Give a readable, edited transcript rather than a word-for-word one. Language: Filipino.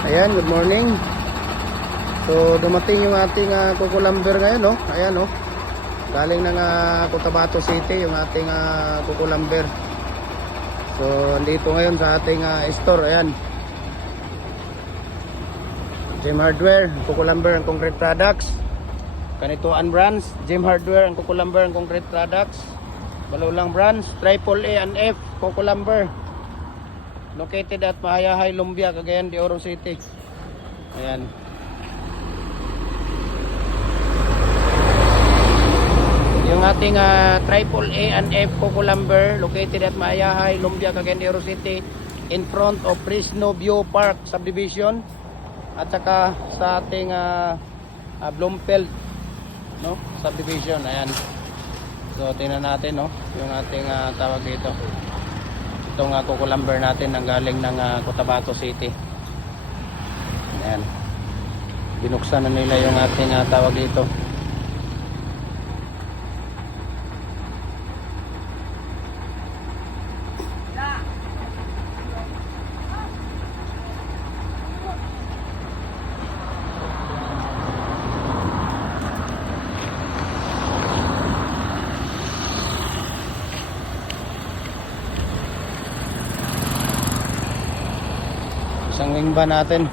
Ayan, good morning. So dumating yung ating kukulamber ngayon, no? Ayan, no? Galing ng Cotabato City yung ating kukulamber. So andito ngayon sa ating store. Ayan, Gem Hardware, kukulamber ang concrete products. Kanituan brands, Gem Hardware ang kukulamber ang concrete products. Balulang brands, Triple A and F kukulamber. Located at Mahayahay, Lumbia, Cagayan de Oro City. Ayan. Yung ating Triple A and F kukulamber located at Mahayahay, Lumbia, Cagayan de Oro City, in front of Fresno View Park Subdivision, at saka sa ating Bloomfield, no, subdivision. Ayan. So tingnan natin, no, yung ating tawag dito. Itong kukulamber natin ang galing ng Cotabato City. Ayan. Binuksan na nila yung ating tawag dito. Isang wing ba natin?